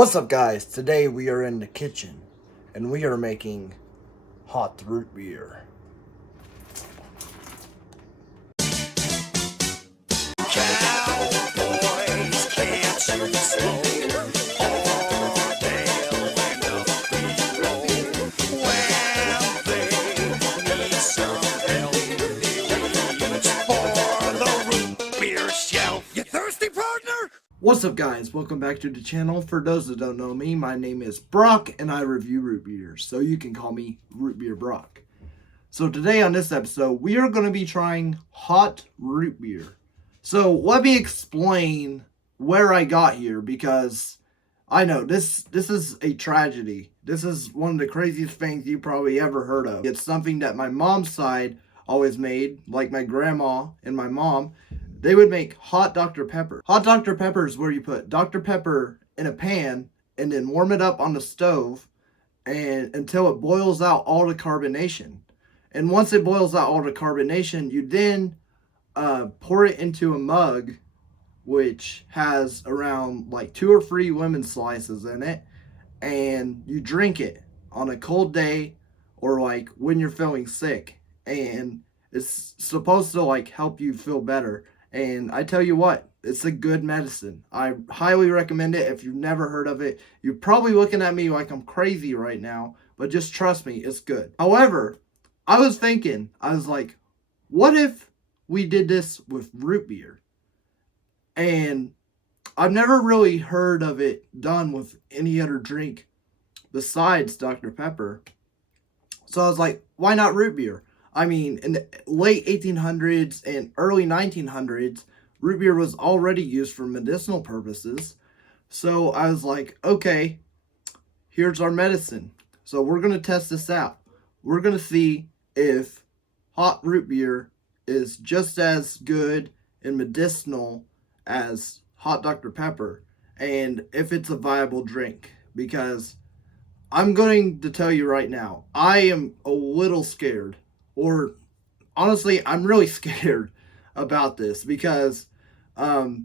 What's up, guys? Today we are in the kitchen and we are making hot root beer. Cowboys can't shoot slow. All day when up we roll. When they need some help, they reach for the root beer shelf. You thirsty, partner? What's up, guys? Welcome back to the channel. For those that don't know me, my name is Brock and I review root beers, so you can call me Root Beer Brock. So today on this episode, we are going to be trying hot root beer. So let me explain where I got here, because I know this is a tragedy. This is one of the craziest things you probably ever heard of. It's something that my mom's side always made, like my grandma and my mom. They would make hot Dr. Pepper. Hot Dr. Pepper is where you put Dr. Pepper in a pan and then warm it up on the stove and until it boils out all the carbonation. And once it boils out all the carbonation, you then pour it into a mug, which has around like 2 or 3 lemon slices in it, and you drink it on a cold day or like when you're feeling sick. And it's supposed to like help you feel better. And I tell you what, it's a good medicine. I highly recommend it. If you've never heard of it, you're probably looking at me like I'm crazy right now, but just trust me, it's good. However, I was like, what if we did this with root beer? And I've never really heard of it done with any other drink besides Dr. Pepper. So I was like, why not root beer? I mean, in the late 1800s and early 1900s, root beer was already used for medicinal purposes. So I was like, okay, here's our medicine. So we're going to test this out. We're going to see if hot root beer is just as good and medicinal as hot Dr. Pepper, and if it's a viable drink. Because I'm going to tell you right now, I am a little scared, or honestly, I'm really scared about this, because I've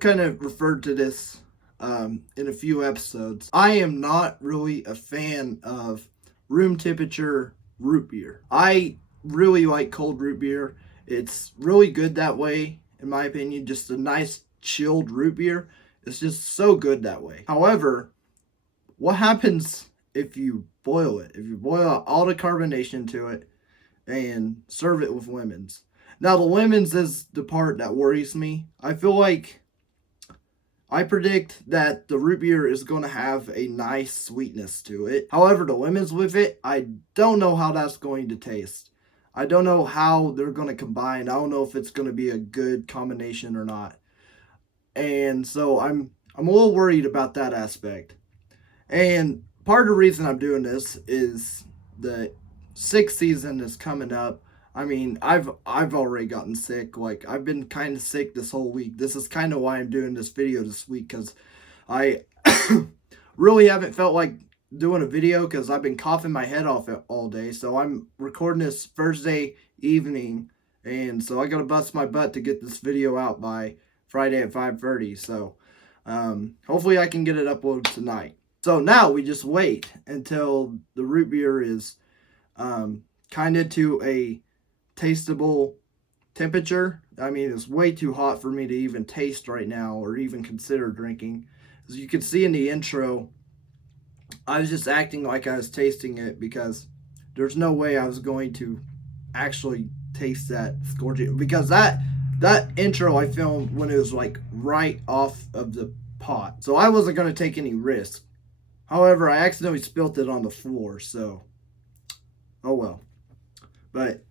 kind of referred to this in a few episodes. I am not really a fan of room temperature root beer. I really like cold root beer. It's really good that way, in my opinion. Just a nice chilled root beer. It's just so good that way. However, what happens if you boil it? If you boil out all the carbonation to it and serve it with lemons. Now, the lemons is the part that worries me. I predict that the root beer is going to have a nice sweetness to it. However, the lemons with it, I don't know how that's going to taste. I don't know how they're going to combine. I don't know if it's going to be a good combination or not. And so I'm a little worried about that aspect. And part of the reason I'm doing this is the 6th season is coming up. I mean, I've already gotten sick. Like, I've been kind of sick this whole week. This is kind of why I'm doing this video this week, because I really haven't felt like doing a video because I've been coughing my head off all day. So I'm recording this Thursday evening, and so I gotta bust my butt to get this video out by Friday at 5:30. So hopefully I can get it uploaded tonight. So now we just wait until the root beer is kind of to a tasteable temperature. I mean, it's way too hot for me to even taste right now or even consider drinking. As you can see in the intro, I was just acting like I was tasting it because there's no way I was going to actually taste that scorching, because that intro I filmed when it was like right off of the pot. So I wasn't going to take any risk. However, I accidentally spilt it on the floor, so oh well. But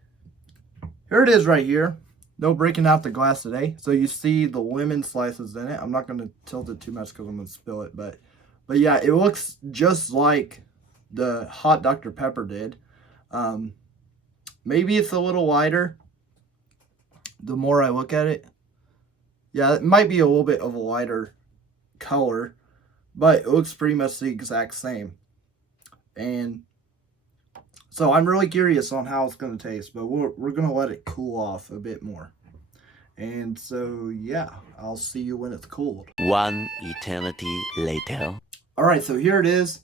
here it is right here. No breaking out the glass today. So you see the lemon slices in it. I'm not going to tilt it too much because I'm going to spill it. But yeah, it looks just like the hot Dr. Pepper did. Maybe it's a little lighter the more I look at it. Yeah, it might be a little bit of a lighter color, but it looks pretty much the exact same. And so I'm really curious on how it's going to taste, but we're going to let it cool off a bit more. And so, yeah, I'll see you when it's cooled. One eternity later. All right, so here it is.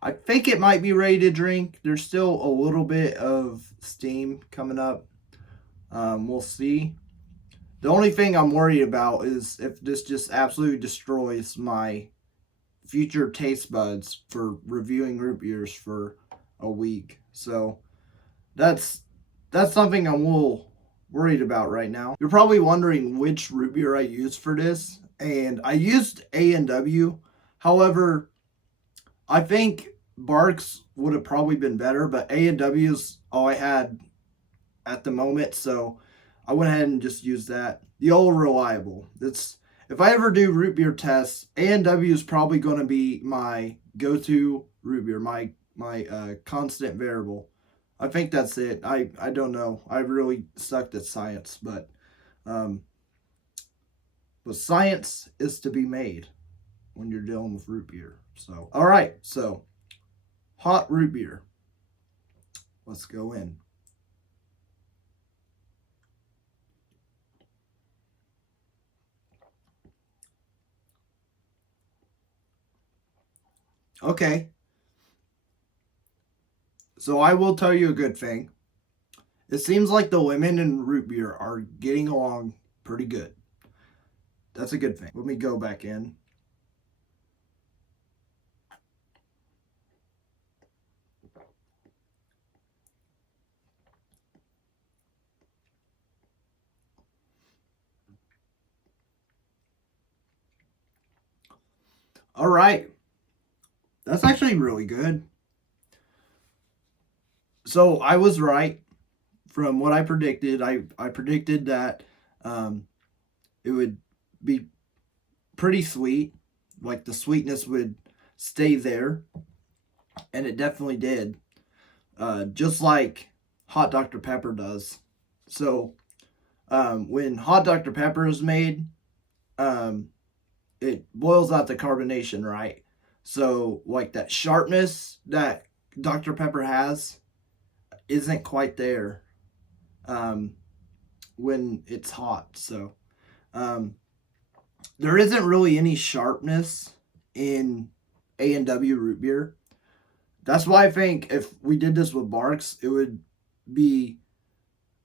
I think it might be ready to drink. There's still a little bit of steam coming up. We'll see. The only thing I'm worried about is if this just absolutely destroys my future taste buds for reviewing root beers for a week. So that's something I'm a little worried about right now. You're probably wondering which root beer I used for this, and I used A&W. However, I think Barq's would have probably been better, but A&W's all I had at the moment, so I went ahead and just used that. The old reliable. If I ever do root beer tests, A&W is probably going to be my go-to root beer, my constant variable. I think that's it. I don't know. I really sucked at science, but science is to be made when you're dealing with root beer. So, all right. So, hot root beer. Let's go in. Okay. So I will tell you a good thing. It seems like the women in root beer are getting along pretty good. That's a good thing. Let me go back in. All right. That's actually really good. So I was right from what I predicted. I predicted that it would be pretty sweet. Like the sweetness would stay there. And it definitely did. Just like hot Dr. Pepper does. So when hot Dr. Pepper is made, it boils out the carbonation, right? So like that sharpness that Dr. Pepper has isn't quite there when it's hot. So there isn't really any sharpness in A&W root beer. That's why I think if we did this with Barq's, it would be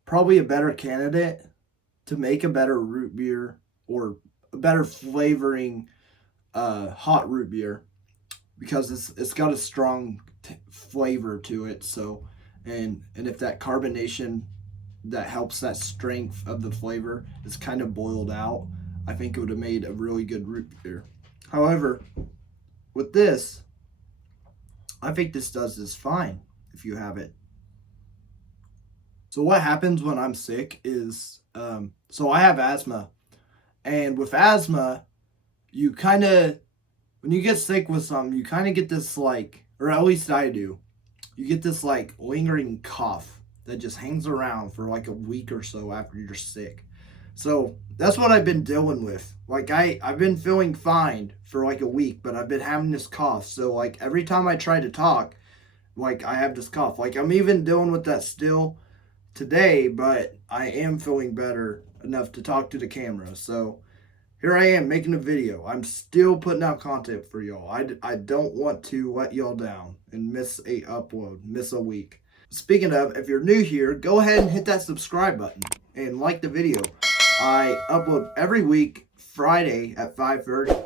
probably a better candidate to make a better root beer or a better flavoring hot root beer, because it's got a strong flavor to it. So and if that carbonation that helps that strength of the flavor is kind of boiled out, I think it would have made a really good root beer. However, with this, I think this does this fine if you have it. So what happens when I'm sick is, so I have asthma, and with asthma, you kind of, when you get sick with something, you kind of get this like, or at least I do, you get this like lingering cough that just hangs around for like a week or so after you're sick. So that's what I've been dealing with. Like I've been feeling fine for like a week, but I've been having this cough. So like every time I try to talk, like I have this cough. Like I'm even dealing with that still today, but I am feeling better enough to talk to the camera. So here I am making a video. I'm still putting out content for y'all. I don't want to let y'all down and miss a upload, miss a week. Speaking of, if you're new here, go ahead and hit that subscribe button and like the video. I upload every week, Friday at 5:30.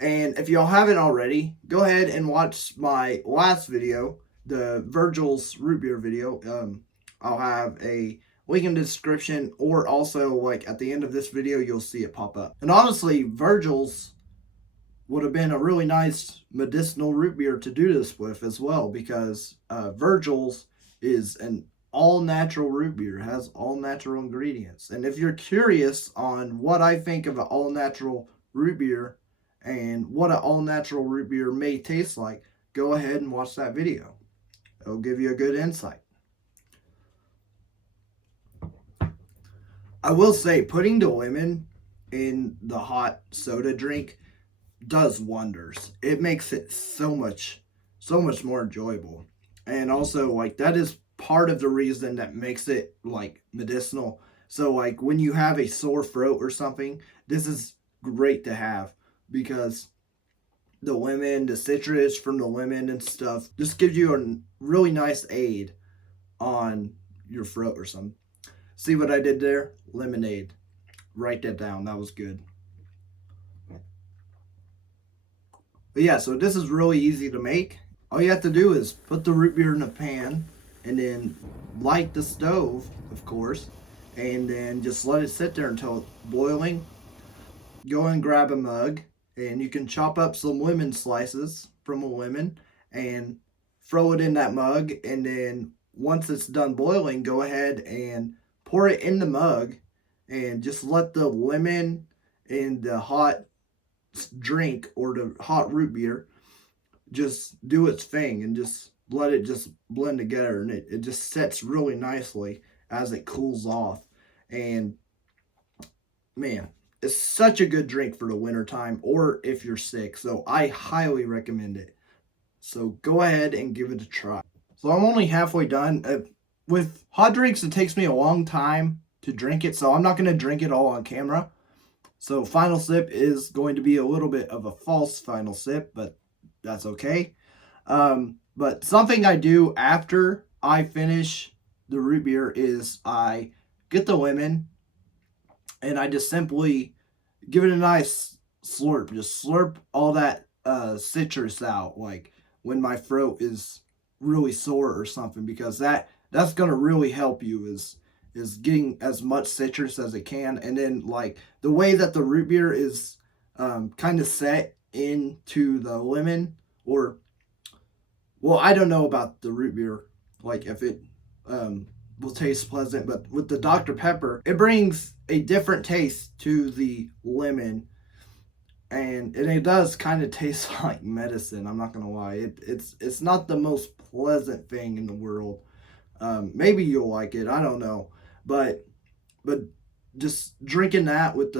And if y'all haven't already, go ahead and watch my last video, the Virgil's root beer video. I'll have a link in the description, or also like at the end of this video, you'll see it pop up. And honestly, Virgil's would have been a really nice medicinal root beer to do this with as well, because Virgil's is an all-natural root beer, has all-natural ingredients. And if you're curious on what I think of an all-natural root beer and what an all-natural root beer may taste like, go ahead and watch that video. It'll give you a good insight. I will say, putting the lemon in the hot soda drink does wonders. It makes it so much more enjoyable. And also, like, that is part of the reason that makes it like medicinal, So like when you have a sore throat or something, this is great to have because the lemon, the citrus from the lemon and stuff just gives you a really nice aid on your throat or something. See what I did there? Lemonade. Write that down. That was good. But yeah, so this is really easy to make. All you have to do is put the root beer in a pan and then light the stove, of course, and then just let it sit there until it's boiling. Go and grab a mug, and you can chop up some lemon slices from a lemon and throw it in that mug. And then once it's done boiling, go ahead and pour it in the mug and just let the lemon and the hot drink or the hot root beer just do its thing and just let it just blend together, and it just sets really nicely as it cools off. And man, it's such a good drink for the winter time or if you're sick, so I highly recommend it. So go ahead and give it a try. So I'm only halfway done. With hot drinks, it takes me a long time to drink it, so I'm not going to drink it all on camera. So final sip is going to be a little bit of a false final sip, but that's okay. But something I do after I finish the root beer is I get the lemon and I just simply give it a nice slurp. Just slurp all that citrus out, like when my throat is really sore or something, because that's gonna really help you is getting as much citrus as it can. And then like the way that the root beer is kind of set into the lemon, or well, I don't know about the root beer, like if it will taste pleasant, but with the Dr. Pepper, it brings a different taste to the lemon, and it does kind of taste like medicine. I'm not gonna lie, it's not the most pleasant thing in the world. Maybe you'll like it, I don't know, but just drinking that with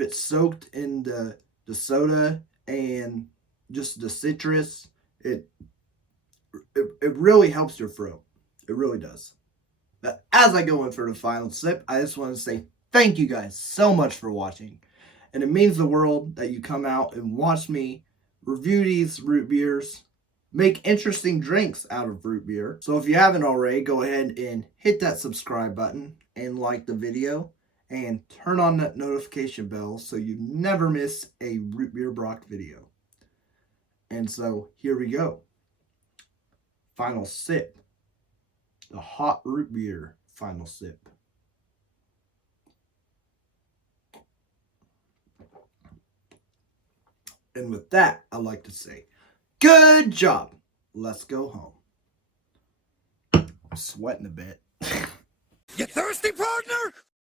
it soaked in the soda and just the citrus, it really helps your throat. It really does. But as I go in for the final sip, I just want to say thank you guys so much for watching. And it means the world that you come out and watch me review these root beers, make interesting drinks out of root beer. So if you haven't already, go ahead and hit that subscribe button and like the video and turn on that notification bell so you never miss a Root Beer Brock video. And so here we go. Final sip. The hot root beer final sip. And with that, I'd like to say, good job. Let's go home. I'm sweating a bit. You thirsty, partner?